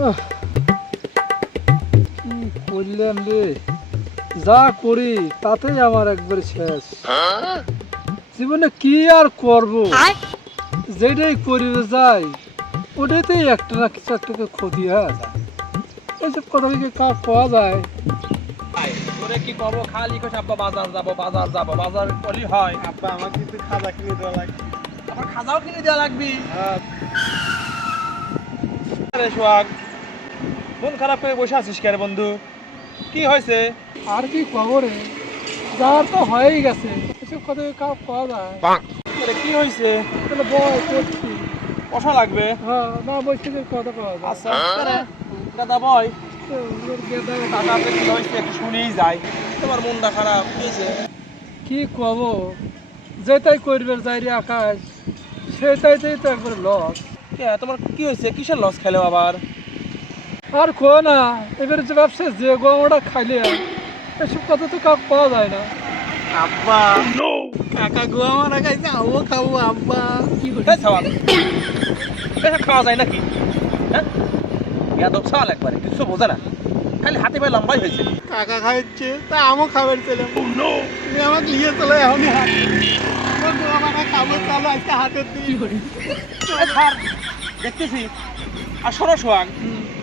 আহ, কি করলাম রে? যা করি তাতেই আমার একবার শেষ। জীবনে কি আর করব? যেটাই করিবে যাই ওটাতেই একটা না কিছু একটা ক্ষতি হয়ে যায়। এইসব কথা কি কাজ পাওয়া যায়? কি করব? খালি কইস আব্বা বাজার যাব বাজার যাব। বাজার করলি হয়। আব্বা আমার কিন্তু খাজা কিনে দেওয়া লাগবে। আবার খাজাও কিনে দেওয়া লাগবি। সোহাগ মন খারাপ করে বসে আছিস কে বন্ধু? কি হয়েছে? আর কি খবরে যার তো হয়েই গেছে। এসব কথা কি কাজ পাওয়া যায়? কি হয়েছে? তাহলে বয় করছি কষা লাগবে। হ্যাঁ না বলছি যে কথা পাওয়া যায়। আচ্ছা দাদা বয় তো ওর গেঁদা কাকাতে কি হয়েছে? একটু শুনেই যাই। তোমার মনটা খারাপ কি হয়েছে? কি কব? যেটাই করবে যাই রে আকাশ সেটাইতেই তো একবার লস কে, তোমার কি হয়েছে? কিসের লস খেলো আবার? আর খো না এবারে যে ব্যবসা যে গমটা খাইলে এসব কথা তো কাউ পাওয়া যায় না। আব্বা কাকা গোয়া মারা খাইছে আমিও খাব আব্বা। কি এই সাওয়াল। এসব খাওয়া যায় নাকি? হ্যাঁ? ইয়াদব সাওয়াল একবারে কিছু বোঝে না। খালি হাতে পায়ে লম্বাই হয়েছে। কাকা খাইছে তা আমিও খাবার ছিলাম। তুমি আমাকে নিয়ে চলো এখনই হাত। গোয়া মারা খাব চলো আজকে হাতের ছাড়, দেখতেছি। আর সোহাগ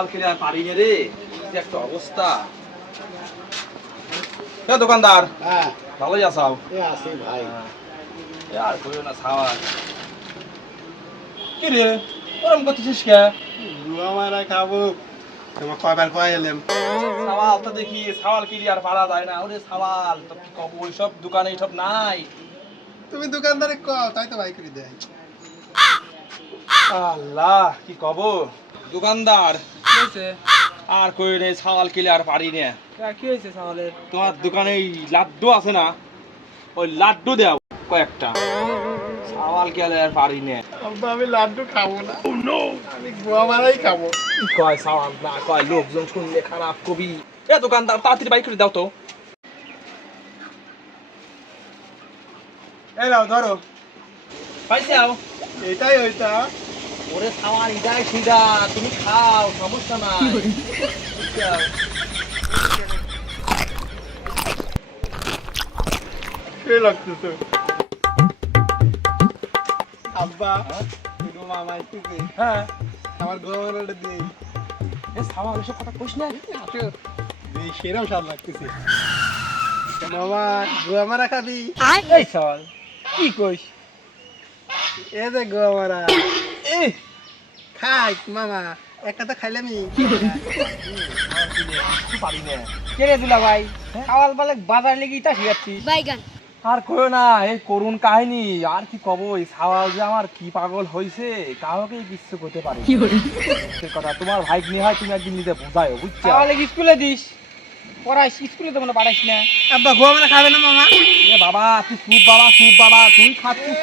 ওই সাল খেলে আর পারি নে রে কি একটা অবস্থা। এ দোকানদার হ্যাঁ। ভালোই আসাও এ আসি ভাই। আর কইও না সাওয়াল কি রে ওরম করতেছিস কে? গোয়া মারা খাব। তোমার কয়বার কয় এলাম? সাওয়াল তো দেখি সাওয়াল কিলি আর পারা যায় না। ওরে সাওয়াল তো কি কব ওইসব দোকানে সব নাই। তুমি দোকানদারে কও তাই তো ভাই করে দেয়। আল্লাহ কি কব দোকানদার। আর কই রে কিলি আর পারি না। কি হয়েছে তোমার দোকানে এই লাড্ডু আছে না? ওই লাড্ডু দাও কয়েকটা। কেলে আর পারি না। আমি লাড্ডু খাব না। আমি গোয়া মারাই খাব। কি কয় না কয় লোকজন শুনলে খারাপ কবি। এ দোকানদার তাড়াতাড়ি বাইক করে দাও তো। এই নাও ধরো। পাইছে আও। এটাই ওইটা। ওরে সাওয়াল ইদাই সিদা তুমি খাও সমস্যা নাই। কে লাগতেছে? আব্বা একটু মামা আসতেছে হ্যাঁ। আমার গোয়া মারাটা দিই এ সাওয়াল এসব কথা কইস না। আসো এই স্বাদ লাগতেছে। মামা গোয়া মারা খাবি? এই সাওয়াল কি কইস? এ যে গোয়া মারা। খাই মামা একটা তো খাইলামই পারি না কেড়ে দিলা ভাই? খাওয়াল বলে বাজার লেগে ইটা শিখাচ্ছি। বাইগান। আর কইও না এই করুণ কাহিনী আর কি কব এই সাওয়াল যে আমার কি পাগল হইছে কাউকে কিছু করতে পারে সে কথা তোমার ভাই নিয়ে হয় তুমি একদিন নিজে বোঝায় বুঝছ? তাহলে স্কুলে দিস? পড়াইস স্কুলে তো মনে পাঠাইস না। আব্বা মারা খাবে না মামা? বাবা তুই চুপ বাবা চুপ বাবা তুই খাচ্ছিস